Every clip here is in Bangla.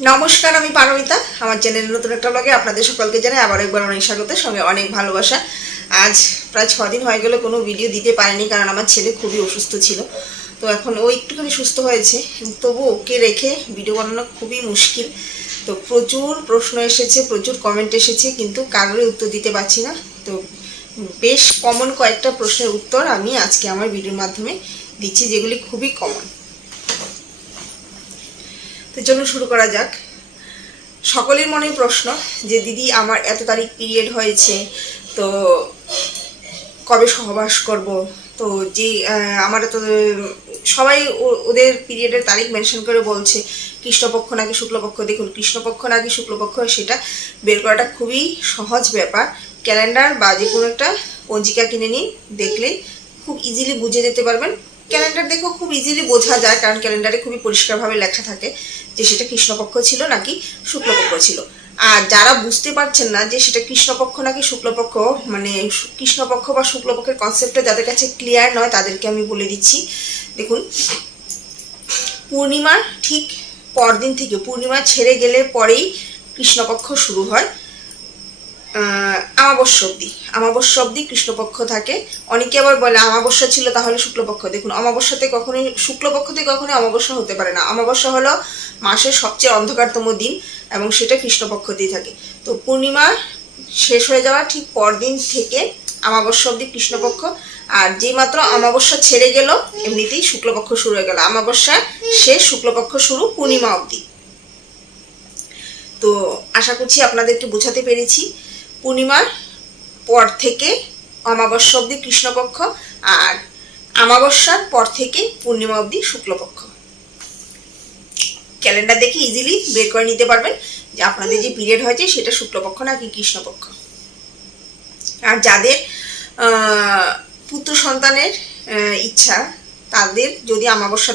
নমস্কার, আমি পারমিতা। আমার চ্যানেলের নতুন একটা ব্লগে আপনাদের সকলকে জানাই আবার একবার অনেক স্বাগত, সঙ্গে অনেক ভালোবাসা। আজ প্রায় 6 দিন হয়ে গেল কোনো ভিডিও দিতে পারিনি, কারণ আমার ছেলে খুবই অসুস্থ ছিল। তো এখন ও একটুখানি সুস্থ হয়েছে, তবু ওকে রেখে ভিডিও বানানো খুবই মুশকিল। তো প্রচুর প্রশ্ন এসেছে, প্রচুর কমেন্ট এসেছে, কিন্তু কারোরই উত্তর দিতে পারছি না। তো বেশ কমন কয়েকটা প্রশ্নের উত্তর আমি আজকে আমার ভিডিওর মাধ্যমে দিচ্ছি, যেগুলি খুবই কমন। তো চলো শুরু করা যাক। সকলের মনে প্রশ্ন যে দিদি, আমার এত তারিখ পিরিয়ড হয়েছে, তো কবে সহবাস করব? তো যে আমার তো সবাই ওদের পিরিয়ডের তারিখ মেনশন করে বলছে কৃষ্ণপক্ষ নাকি শুক্লপক্ষ। দেখুন, কৃষ্ণপক্ষ নাকি শুক্লপক্ষ সেটা বের করাটা খুবই সহজ ব্যাপার। ক্যালেন্ডার বা যে কোনো একটা পঞ্জিকা কিনে নিন, দেখলেই খুব ইজিলি বুঝে যেতে পারবেন। ক্যালেন্ডার দেখেও খুব ইজিলি বোঝা যায়, কারণ ক্যালেন্ডারে খুবই পরিষ্কারভাবে লেখা থাকে যে সেটা কৃষ্ণপক্ষ ছিল নাকি শুক্লপক্ষ ছিল। আর যারা বুঝতে পারছেন না যে সেটা কৃষ্ণপক্ষ নাকি শুক্লপক্ষ, মানে কৃষ্ণপক্ষ বা শুক্লপক্ষের কনসেপ্টটা যাদের কাছে ক্লিয়ার নয়, তাদেরকে আমি বলে দিচ্ছি। দেখুন, পূর্ণিমার ঠিক পরদিন থেকে, পূর্ণিমা ছেড়ে গেলে পরেই কৃষ্ণপক্ষ শুরু হয়। অমাবস্যা অবধি কৃষ্ণপক্ষ থাকে। অনেকে আবার বলে অমাবস্যা ছিল তাহলে শুক্লপক্ষ। দেখুন, অমাবস্যাতে কখনোই শুক্লপক্ষতে কখনোই অমাবস্যা হতে পারে না। অমাবস্যা হলো মাসের সবচেয়ে অন্ধকারতম দিন, এবং সেটা কৃষ্ণপক্ষতেই থাকে। তো পূর্ণিমা শেষ হয়ে যাওয়া ঠিক পরদিন থেকে অমাবস্যা অবধি কৃষ্ণপক্ষ। আর যেই মাত্র অমাবস্যা ছেড়ে গেল, এমনিতেই শুক্লপক্ষ শুরু হয়ে গেল। অমাবস্যা শেষ, শুক্লপক্ষ শুরু পূর্ণিমা অবধি। তো আশা করছি আপনাদেরকে বোঝাতে পেরেছি। পূর্ণিমার পর থেকে অমাবস্যা অবধি কৃষ্ণপক্ষ, আর অমাবস্যার পর থেকে পূর্ণিমা অবধি শুক্লপক্ষ। ক্যালেন্ডার দেখে ইজিলি বের করে নিতে পারবেন যে আপনাদের যে পিরিয়ড হয়েছে সেটা শুক্লপক্ষ নাকি কৃষ্ণপক্ষ। আর যাদের পুত্র সন্তানের ইচ্ছা, তাদের যদি অমাবস্যা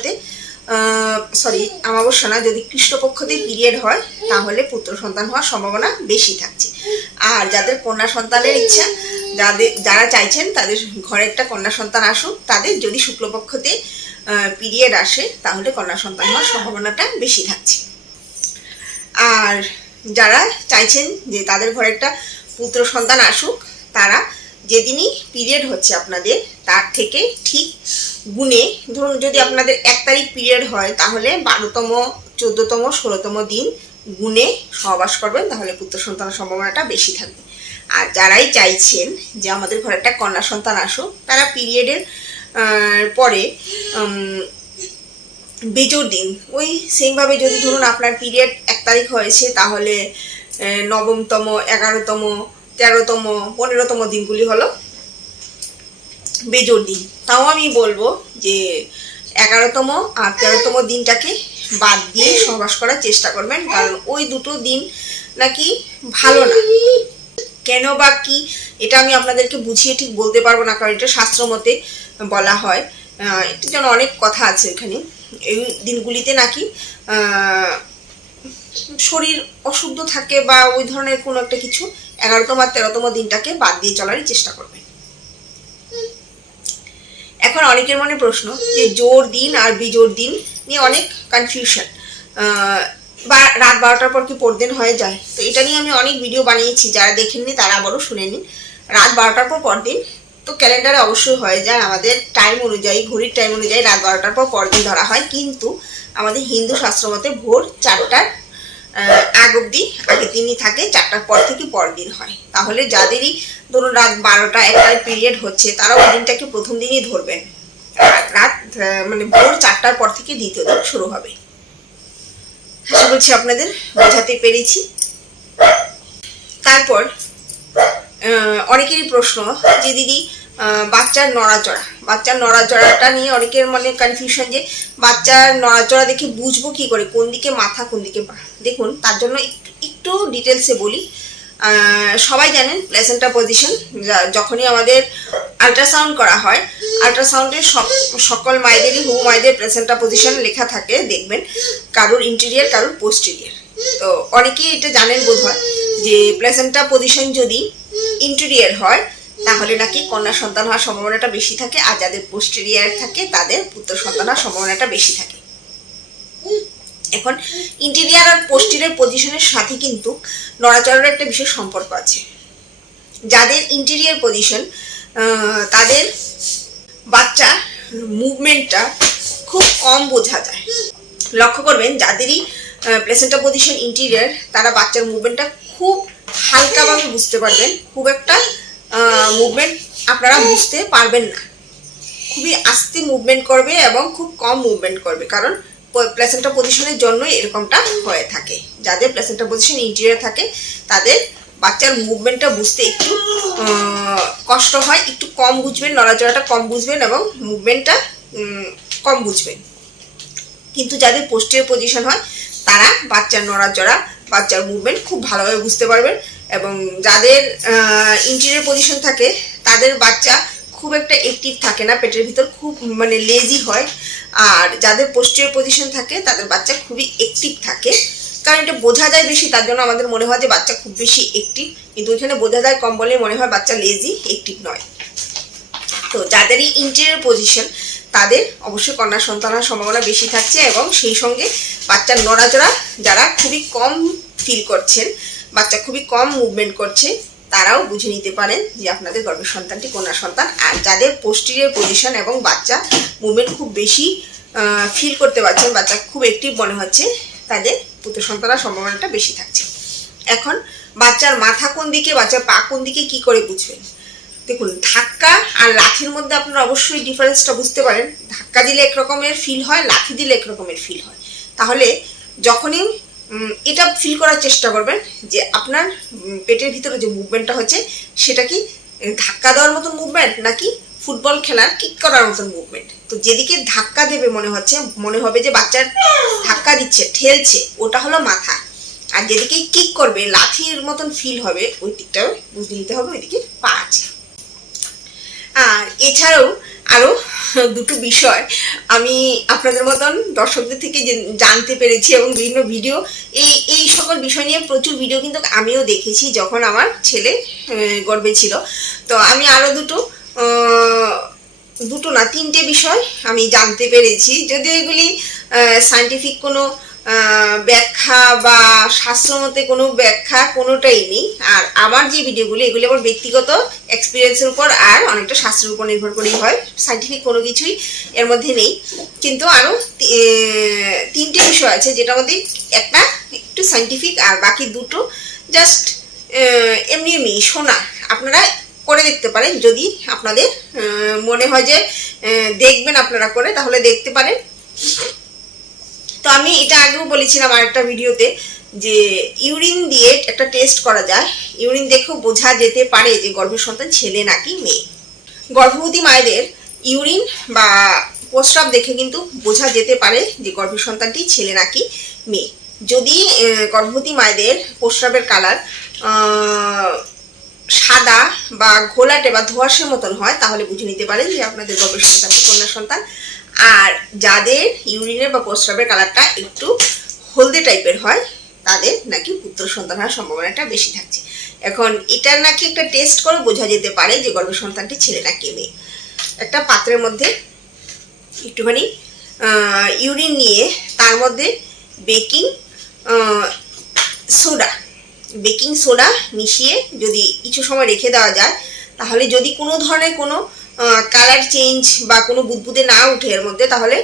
না, যদি কৃষ্ণপক্ষতে পিরিয়ড হয়, তাহলে পুত্র সন্তান হওয়ার সম্ভাবনা বেশি থাকছে। আর যাদের কন্যা সন্তানের ইচ্ছা, যারা চাইছেন তাদের ঘরে একটা কন্যা সন্তান আসুক, তাদের যদি শুক্লপক্ষতে পিরিয়ড আসে, তাহলে কন্যা সন্তান হওয়ার সম্ভাবনাটা বেশি থাকছে। আর যারা চাইছেন যে তাদের ঘরে একটা পুত্র সন্তান আসুক, তারা যেদিনই পিরিয়ড হচ্ছে আপনাদের, তার থেকে ঠিক গুণে, ধরুন যদি আপনাদের 1 তারিখ পিরিয়ড হয়, তাহলে 12তম, 14তম, 16তম দিন গুণে সহবাস করবেন, তাহলে পুত্র সন্তানের সম্ভাবনাটা বেশি থাকবে। আর যারাই চাইছেন যে আমাদের ঘরে একটা কন্যা সন্তান আসুক, তারা পিরিয়ডের পরে বেজোর দিন, ওই সেমভাবে যদি ধরুন আপনার পিরিয়ড 1 তারিখ হয়েছে, তাহলে 9তম, 11তম, 13তম, 15তম দিনগুলি হলো বেজোর দিন। তাও আমি বলবো যে 11তম আর 13তম দিনটাকে বাদ দিয়ে সহবাস করার চেষ্টা করবেন, কারণ ওই দুটো দিন নাকি ভালো না। কেন বা কি, এটা আমি আপনাদেরকে বুঝিয়ে ঠিক বলতে পারবো না, কারণ এটা শাস্ত্র মতে বলা হয়। এটা যেন অনেক কথা আছে এখানে। এই দিনগুলিতে নাকি শরীর অশুদ্ধ থাকে বা ওই ধরনের কোনো একটা কিছু। 11তম আর 13তম দিনটাকে বাদ দিয়ে চলারই চেষ্টা করবে। এখন অনেকের মনে প্রশ্ন যে জোর দিন আর বিজোর দিন নিয়ে অনেক কনফিউশন, বা রাত 12টার পর কি পরদিন হয়ে যায়। তো এটা নিয়ে আমি অনেক ভিডিও বানিয়েছি, যারা দেখেননি তারা আবারও শুনে নিন। রাত 12টার পর পরদিন তো ক্যালেন্ডারে অবশ্যই হয়ে যায়, আমাদের টাইম অনুযায়ী, ঘড়ির টাইম অনুযায়ী রাত 12টার পর পরদিন ধরা হয়। কিন্তু আমাদের হিন্দু শাস্ত্র মতে ভোর 4টার আগ অবধি আগের দিনই থাকে, 4টার পর থেকে পরদিন হয়। তাহলে যাদেরই ধরুন রাত 12টা 1টার পিরিয়ড হচ্ছে, তারা ওই দিনটাকে প্রথম দিনই ধরবেন। রাত মানে ভোর 4টার পর থেকে দ্বিতীয় দিন শুরু হবে। আশা করছি আপনাদের বোঝাতে পেরেছি। তারপর অনেকেরই প্রশ্ন যে দিদি, বাচ্চার নড়াচড়াটা নিয়ে অনেকের মনে কনফিউশন, যে বাচ্চার নড়াচড়া দেখে বুঝবো কি করে কোন দিকে মাথা কোন দিকে পা। দেখুন, তার জন্য একটু ডিটেলসে বলি। সবাই জানেন প্লেসেন্টা পজিশন, যখনই আমাদের আল্ট্রাসাউন্ড করা হয়, আল্ট্রাসাউন্ডের সকল মায়েদেরই, হুবহু মায়েদের প্লেসেন্টা পজিশন লেখা থাকে, দেখবেন কারোর ইন্টেরিয়ার কারোর পোস্টেরিয়ার। তো অনেকেই এটা জানেন বোধহয় যে প্লেসেন্টা পজিশন যদি ইন্টেরিয়ার হয়, তাহলে নাকি কন্যা সন্তান হওয়ার সম্ভাবনাটা বেশি থাকে, আর যাদের পোস্টেরিয়ার থাকে তাদের পুত্র সন্তান হওয়ার সম্ভাবনাটা বেশি থাকে। এখন ইন্টেরিয়ার আর পোস্টেরিয়র পজিশনের সাথে কিন্তু নড়াচড়ার একটা বিশেষ সম্পর্ক আছে। যাদের ইন্টেরিয়ার পজিশন তাদের বাচ্চা মুভমেন্টটা খুব কম বোঝা যায়। লক্ষ্য করবেন যাদেরই প্লেসেন্টা পজিশন ইন্টেরিয়ার তারা বাচ্চার মুভমেন্টটা খুব হালকাভাবে বুঝতে পারবেন, খুব একটা মুভমেন্ট আপনারা বুঝতে পারবেন না, খুবই আস্তে মুভমেন্ট করবে এবং খুব কম মুভমেন্ট করবে, কারণ প্লেসেন্টা পজিশনের জন্যই এরকমটা হয়ে থাকে। যাদের প্লেসেন্টা পজিশন ইন্টেরিয়ার থাকে তাদের বাচ্চার মুভমেন্টটা বুঝতে একটু কষ্ট হয়, একটু কম বুঝবেন, নড়াচড়াটা কম বুঝবেন এবং মুভমেন্টটা কম বুঝবেন। কিন্তু যাদের পোস্টেরিয়র পজিশন হয় তারা বাচ্চার নড়াচড়া, বাচ্চার মুভমেন্ট খুব ভালোভাবে বুঝতে পারবেন। এবং যাদের ইন্টেরিয়র পজিশন থাকে তাদের বাচ্চা খুব একটা অ্যাক্টিভ থাকে না, পেটের ভিতর খুব মানে লেজি হয়। আর যাদের পোস্টেরিয়র পজিশন থাকে তাদের বাচ্চা খুবই অ্যাক্টিভ থাকে, কারণ এটা বোঝা যায় বেশি, তার জন্য আমাদের মনে হয় যে বাচ্চা খুব বেশি অ্যাক্টিভ, কিন্তু ওইখানে বোঝা যায় কম বলে মনে হয় বাচ্চা লেজি, অ্যাক্টিভ নয়। তো যাদেরই ইন্টেরিয়র পজিশন তাদের অবশ্যই কন্যা সন্তান হওয়ার সম্ভাবনা বেশি থাকছে। এবং সেই সঙ্গে বাচ্চার নড়াচড়া যারা খুবই কম ফিল করছেন, বাচ্চা খুবই কম মুভমেন্ট করছে, তারাও বুঝে নিতে পারেন যে আপনাদের গর্ভের সন্তানটি কন্যা সন্তান। আর যাদের পোস্টেরিয়র পজিশন এবং বাচ্চা মুভমেন্ট খুব বেশি ফিল করতে পারছেন, বাচ্চা খুব অ্যাক্টিভ মনে হচ্ছে, তাদের পুত্র সন্তানের সম্ভাবনাটা বেশি থাকছে। এখন বাচ্চার মাথা কোন দিকে, বাচ্চার পা কোন দিকে কি করে বুঝবেন? দেখুন, ধাক্কা আর লাথির মধ্যে আপনারা অবশ্যই ডিফারেন্সটা বুঝতে পারেন। ধাক্কা দিলে এক রকমের ফিল হয়, লাথি দিলে এক রকমের ফিল হয়। তাহলে যখনই এটা ফিল করার চেষ্টা করবেন যে আপনার পেটের ভিতরে যে মুভমেন্টটা হচ্ছে সেটা কি ধাক্কা দেওয়ার মতন মুভমেন্ট নাকি ফুটবল খেলার কিক করার মতন মুভমেন্ট। তো যেদিকে ধাক্কা দেবে মনে হবে যে বাচ্চার ধাক্কা দিচ্ছে, ঠেলছে, ওটা হলো মাথা। আর যেদিকে কিক করবে, লাথির মতন ফিল হবে, ওই দিকটাও বুঝে নিতে হবে ওইদিকে পা আছে। আর এছাড়াও আরও দুটো বিষয় আমি আপনাদের মতন দর্শকদের থেকে জানতে পেরেছি, এবং বিভিন্ন ভিডিও এই সকল বিষয় নিয়ে প্রচুর ভিডিও কিন্তু আমিও দেখেছি যখন আমার ছেলে গর্ভে ছিল। তো আমি আরও দুটো না তিনটে বিষয় আমি জানতে পেরেছি, যদিও এগুলি সায়েন্টিফিক কোনো ব্যাখ্যা বা শাস্ত্রমতে কোনো ব্যাখ্যা কোনোটাই নেই। আর আমার যে ভিডিওগুলি এগুলি আমার ব্যক্তিগত এক্সপিরিয়েন্সের উপর আর অনেকটা শাস্ত্রের উপর নির্ভর করেই হয়, সায়েন্টিফিক কোনো কিছুই এর মধ্যে নেই। কিন্তু আরও তিনটে বিষয় আছে, যেটার মধ্যে একটা একটু সায়েন্টিফিক আর বাকি দুটো জাস্ট এমনি শোনা। আপনারা করে দেখতে পারেন, যদি আপনাদের মনে হয় যে দেখবেন আপনারা করে, তাহলে দেখতে পারেন। তো আমি এটা আগেও বলেছিলাম আরেকটা ভিডিওতে যে ইউরিন দিয়ে একটা টেস্ট করা যায়, ইউরিন দেখেও বোঝা যেতে পারে যে গর্ভের সন্তান ছেলে নাকি মেয়ে। গর্ভবতী মায়েদের ইউরিন বা প্রস্রাব দেখে কিন্তু বোঝা যেতে পারে যে গর্ভের সন্তানটি ছেলে নাকি মেয়ে। যদি গর্ভবতী মায়েদের প্রস্রাবের কালার সাদা বা ঘোলাটে বা ধোঁয়াশের মতন হয়, তাহলে বুঝে নিতে পারেন যে আপনাদের গর্ভের সন্তানটি কন্যা সন্তান। আর যাদের ইউরিনের বা প্রস্রাবের কালারটা একটু হলদে টাইপের হয়, তাদের নাকি পুত্র সন্তান হওয়ার সম্ভাবনাটা বেশি থাকছে। এখন এটার নাকি একটা টেস্ট করে বোঝা যেতে পারে যে গর্ভের সন্তানটি ছেলে নাকি মেয়ে। একটা পাত্রের মধ্যে একটুখানি ইউরিন নিয়ে তার মধ্যে বেকিং সোডা মিশিয়ে যদি কিছু সময় রেখে দেওয়া যায়, তাহলে যদি কোনো ধরনের কোনো কালার চেঞ্জ বা কোনো বুদবুদে না উঠে এর মধ্যে, তাহলে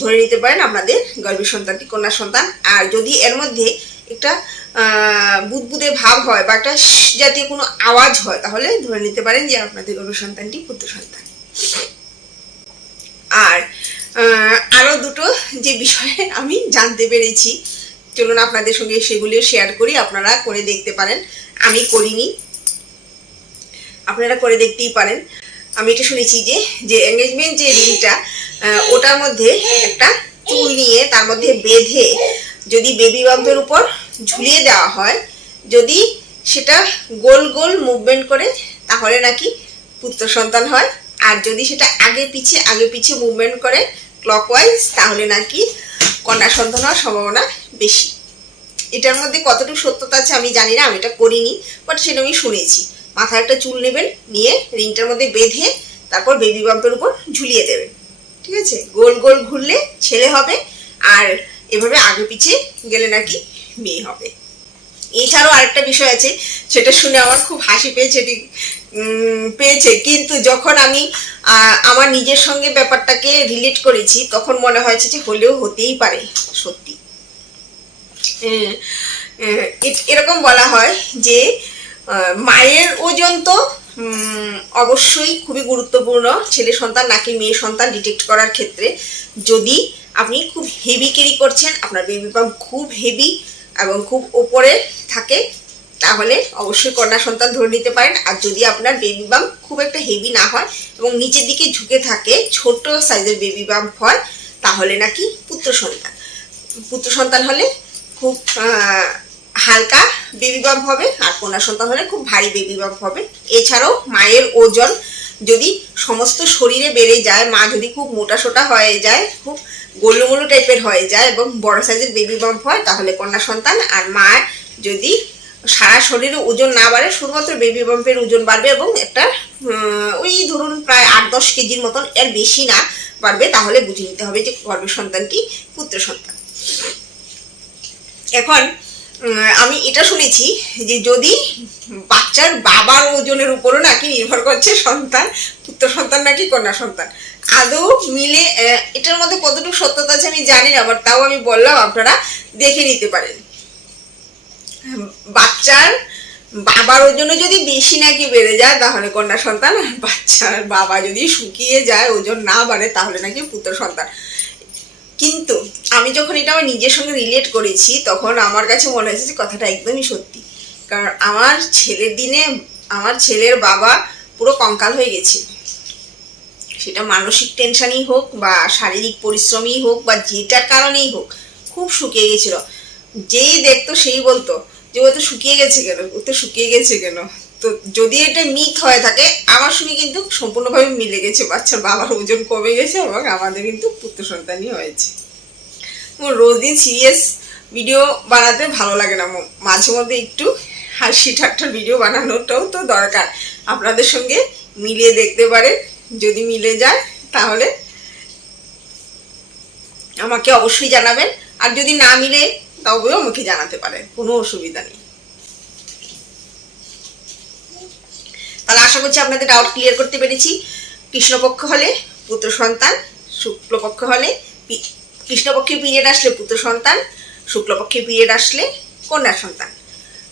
ধরে নিতে পারেন আপনাদের গর্ভের সন্তানটি কন্যা সন্তান। আর যদি এর মধ্যে একটা বুদবুদে ভাব হয় বা একটা জাতীয় কোনো আওয়াজ হয়, তাহলে ধরে নিতে পারেন যে আপনাদের গর্ভের সন্তানটি পুত্র সন্তান। আর আরও দুটো যে বিষয়ে আমি জানতে পেরেছি, চলুন আপনাদের সঙ্গে সেগুলিও শেয়ার করি, আপনারা করে দেখতে পারেন। আমি করিনি, আপনারা করে দেখতেই পারেন। আমি এটা শুনেছি যে এঙ্গেজমেন্ট যে রিংটা, ওটার মধ্যে একটা চুল নিয়ে তার মধ্যে বেঁধে যদি বেবি বাম্পের উপর ঝুলিয়ে দেওয়া হয়, যদি সেটা গোল গোল মুভমেন্ট করে, তাহলে নাকি পুত্র সন্তান হয়। আর যদি সেটা আগে পিছে মুভমেন্ট করে ক্লকওয়াইজ, তাহলে নাকি কন্যা সন্তান হওয়ার সম্ভাবনা বেশি। এটার মধ্যে কতটুকু সত্যতা আছে আমি জানি না, আমি এটা করিনি, বাট সেটা আমি শুনেছি। মাথায় একটা চুল নেবেন, নিয়ে রিংটার মধ্যে বেঁধে তারপর বেবি বাম্পের উপর ঝুলিয়ে দেবেন, ঠিক আছে? গোল গোল ঘুরলে ছেলে হবে, আর এভাবে আগে পিছিয়ে গেলে নাকি মেয়ে হবে। এছাড়াও আরেকটা বিষয় আছে, সেটা শুনে আমার খুব হাসি পেয়েছে, কিন্তু যখন আমি আমার নিজের সঙ্গে ব্যাপারটাকে রিলেট করেছি তখন মনে হয়েছে যে হলেও হতেই পারে সত্যি। এরকম বলা হয় যে মায়ের ওজন তো অবশ্যই খুবই গুরুত্বপূর্ণ ছেলে সন্তান নাকি মেয়ে সন্তান ডিটেক্ট করার ক্ষেত্রে। যদি আপনি খুব হেভি ক্যারি করছেন, আপনার বেবি পাম্প খুব হেভি এবং খুব ওপরে থাকে, তাহলে অবশ্যই কন্যা সন্তান ধরে নিতে পারেন। আর যদি আপনার বেবি বাম্প খুব একটা হেভি না হয় এবং নিচের দিকে ঝুঁকে থাকে, ছোট সাইজের বেবি বাম্প হয়, তাহলে নাকি পুত্র সন্তান হলে খুব হালকা বেবি বাম্প হবে, আর কন্যা সন্তান হলে খুব ভারী বেবি বাম্প হবে। এছাড়াও মায়ের ওজন যদি সমস্ত শরীরে বেড়ে যায়, মা যদি খুব মোটাসোটা হয়ে যায়, খুব গোলুমোলু টাইপের হয়ে যায় এবং বড় সাইজের বেবি বাম্প হয়, তাহলে কন্যা সন্তান। আর মা যদি সারা শরীরে ওজন না বাড়ে, শুধুমাত্র বেবি বাম্পের ওজন বাড়বে এবং একটা ওই ধরুন প্রায় 8-10 কেজির মতন, এর বেশি না বাড়বে, তাহলে বুঝে নিতে হবে যে গর্ভের সন্তানটি পুত্র সন্তান। এখন আমি এটা শুনেছি যে যদি বাচ্চার বাবার ওজনের উপরও নাকি নির্ভর করছে সন্তান, পুত্র সন্তান নাকি কন্যা সন্তান। আদৌ মিলে এটার মধ্যে কতটুকু সত্যতা আছে আমি জানি না, বাট তাও আমি বললাম, আপনারা দেখে নিতে পারেন। বাচ্চার বাবার ওজনও যদি বেশি নাকি বেড়ে যায় তাহলে কন্যা সন্তান, আর বাচ্চার বাবা যদি শুকিয়ে যায়, ওজন না বাড়ে, তাহলে নাকি পুত্র সন্তান। কিন্তু আমি যখন এটা আমার নিজের সঙ্গে রিলেট করেছি তখন আমার কাছে মনে হয়েছে যে কথাটা একদমই সত্যি। কারণ আমার ছেলের দিনে আমার ছেলের বাবা পুরো কঙ্কাল হয়ে গেছিল, সেটা মানসিক টেনশনই হোক বা শারীরিক পরিশ্রমই হোক বা যেটার কারণেই হোক, খুব শুকিয়ে গেছিল। যেই দেখতো সেই বলতো যে ও তো শুকিয়ে গেছে কেন, ও তো শুকিয়ে গেছে কেন। তো যদি এটা মিথ হয়ে থাকে, আমার সঙ্গে কিন্তু সম্পূর্ণভাবে মিলে গেছে, বাচ্চার বাবার ওজন কমে গেছে এবং আমাদের কিন্তু পুত্র সন্তানই হয়েছে। রোজ দিন সিরিয়াস ভিডিও বানাতে ভালো লাগে না, মাঝে মধ্যে একটু হাসি ঠাট্টার ভিডিও বানানোটাও তো দরকার। আপনাদের সঙ্গে মিলিয়ে দেখতে পারেন, যদি মিলে যায় তাহলে আমাকে অবশ্যই জানাবেন, আর যদি না মিলে তবেও আমাকে জানাতে পারেন, কোনো অসুবিধা নেই। তাহলে আশা করছি আপনাদের ডাউট ক্লিয়ার করতে পেরেছি। কৃষ্ণপক্ষ হলে পুত্র সন্তান, শুক্লপক্ষ হলে কৃষ্ণপক্ষে পিরিয়ড আসলে পুত্র সন্তান, শুক্লপক্ষে পিরিয়ড আসলে কন্যা সন্তান।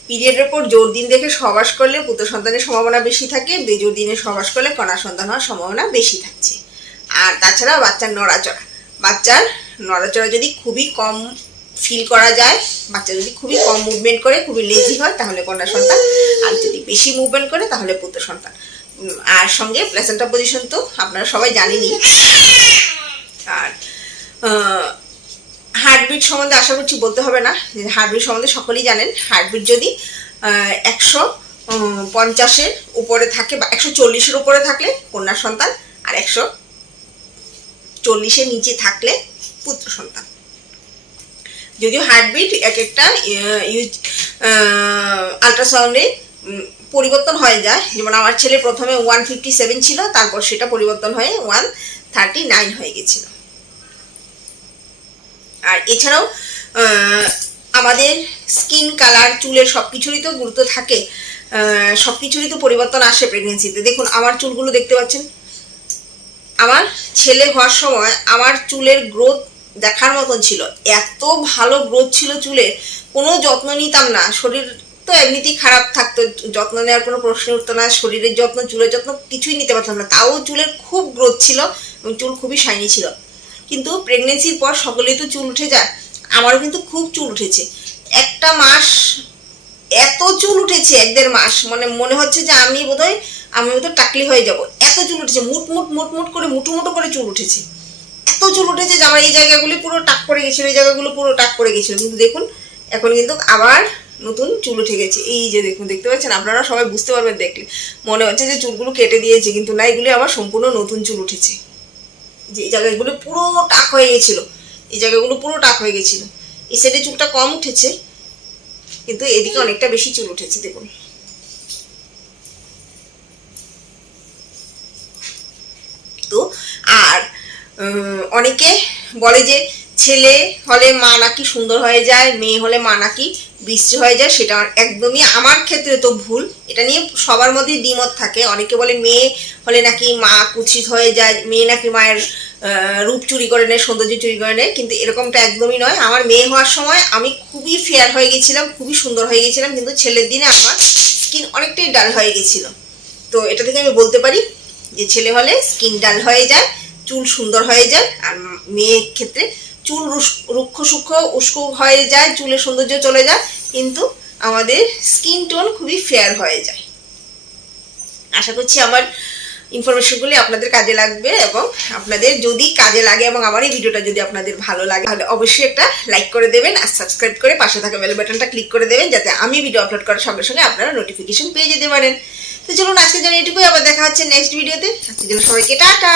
পিরিয়ডের পর জোর দিন দেখে সহবাস করলে পুত্র সন্তানের সম্ভাবনা বেশি থাকে, বেজোর দিনে সহবাস করলে কন্যা সন্তান হওয়ার সম্ভাবনা বেশি থাকছে। আর তাছাড়া বাচ্চার নড়াচড়া যদি খুবই কম ফিল করা যায়, বাচ্চা যদি খুবই কম মুভমেন্ট করে, খুবই লেজি হয়, তাহলে কন্যা সন্তান, আর যদি বেশি মুভমেন্ট করে তাহলে পুত্র সন্তান। আর সঙ্গে প্লেসেন্টা পজিশন তো আপনারা সবাই জানেনই। আর হার্টবিট সম্বন্ধে আশা করছি বলতে হবে না, হার্টবিট সম্বন্ধে সকলেই জানেন। হার্টবিট যদি 150-এর উপরে থাকে বা 140-এর উপরে থাকলে কন্যা সন্তান, আর 140-এর নিচে থাকলে পুত্র সন্তান। যদিও হার্টবিট এক একটা আল্ট্রাসাউন্ডে পরিবর্তন হয়ে যায়, যেমন আমার ছেলে প্রথমে 157 ছিল, তারপর সেটা পরিবর্তন হয়ে 139 হয়ে গেছিল। আর এছাড়াও আমাদের স্কিন কালার, চুলের সব কিছুরই তো গুরুত্ব থাকে, সব কিছুরই তো পরিবর্তন আসে প্রেগনেন্সিতে। দেখুন আমার চুলগুলো দেখতে পাচ্ছেন, আমার ছেলে হওয়ার সময় আমার চুলের গ্রোথ দেখার মতন ছিল, এত ভালো গ্রোথ ছিল চুলের, কোনো যত্ন নিতাম না। শরীর তো এমনিতেই খারাপ থাকতো, যত্ন নেওয়ার কোনো প্রশ্ন উঠতো না, শরীরের যত্ন, চুলের যত্ন কিছুই নিতে পারতাম না, তাও চুলের খুব গ্রোথ ছিল এবং চুল খুবই শাইনি ছিল। কিন্তু প্রেগনেন্সির পর সকলেই তো চুল উঠে যায়, আমারও কিন্তু খুব চুল উঠেছে। একটা মাস এত চুল উঠেছে, 1-1.5 মাস, মানে মনে হচ্ছে যে আমি বোধহয় টাকলি হয়ে যাব, এত চুল উঠেছে, মুট করে মুটো করে চুল উঠেছে, এত চুল উঠেছে যে আমার এই জায়গাগুলি পুরো টাক পড়ে গেছিল, এই জায়গাগুলো পুরো টাক পড়ে গেছিল। কিন্তু দেখুন এখন কিন্তু আবার নতুন চুল উঠে গেছে, এই যে দেখুন, দেখতে পাচ্ছেন, আপনারা সবাই বুঝতে পারবেন দেখলে, মনে হচ্ছে যে চুলগুলো কেটে দিয়েছে, কিন্তু না, এগুলি আবার সম্পূর্ণ নতুন চুল উঠেছে। যে এই জায়গাগুলো পুরো টাক হয়ে গেছিল, এই জায়গাগুলো পুরো টাক হয়ে গেছিল। এই সাইডে চুলটা কম উঠেছে, কিন্তু এদিকে অনেকটা বেশি চুল উঠেছে দেখুন। তো আর অনেকে বলে যে ছেলে হলে মা নাকি সুন্দর হয়ে যায়, মেয়ে হলে মা নাকি বিশ্রী হয়ে যায়, সেটা একদমই আমার ক্ষেত্রে তো ভুল। এটা নিয়ে সবার মধ্যে দ্বিমত থাকে। অনেকে বলে মেয়ে হলে নাকি মা কুৎসিত হয়ে যায়, মেয়ে নাকি মায়ের রূপ চুরি করে নেয়, সৌন্দর্য চুরি করে নেয়, কিন্তু এরকমটা একদমই নয়। আমার মেয়ে হওয়ার সময় আমি খুবই ফেয়ার হয়ে গেছিলাম, খুবই সুন্দর হয়ে গেছিলাম, কিন্তু ছেলের দিনে আমার স্কিন অনেকটাই ডাল হয়ে গেছিল। তো এটা থেকে আমি বলতে পারি যে ছেলে হলে স্কিন ডাল হয়ে যায়, চুল সুন্দর হয়ে যায়, আর মেয়ের ক্ষেত্রে চুল রুক্ষ সূক্ষ্ম উস্কো হয়ে যায়, চুলের সৌন্দর্য চলে যায়, কিন্তু আমাদের স্কিন টোন খুবই ফেয়ার হয়ে যায়। আশা করছি আমার ইনফরমেশনগুলি আপনাদের কাজে লাগবে, এবং আপনাদের যদি কাজে লাগে এবং আমার এই ভিডিওটা যদি আপনাদের ভালো লাগে তাহলে অবশ্যই একটা লাইক করে দেবেন, আর সাবস্ক্রাইব করে পাশে থাকা বেল বাটনটা ক্লিক করে দেবেন, যাতে আমি ভিডিও আপলোড করার সঙ্গে সঙ্গে আপনারা নোটিফিকেশন পেয়ে যেতে পারেন। তো চলুন আজকের জন্য এটুকুই, আবার দেখা হচ্ছে নেক্সট ভিডিওতে। আজকের জন্য সবাইকে টাটা।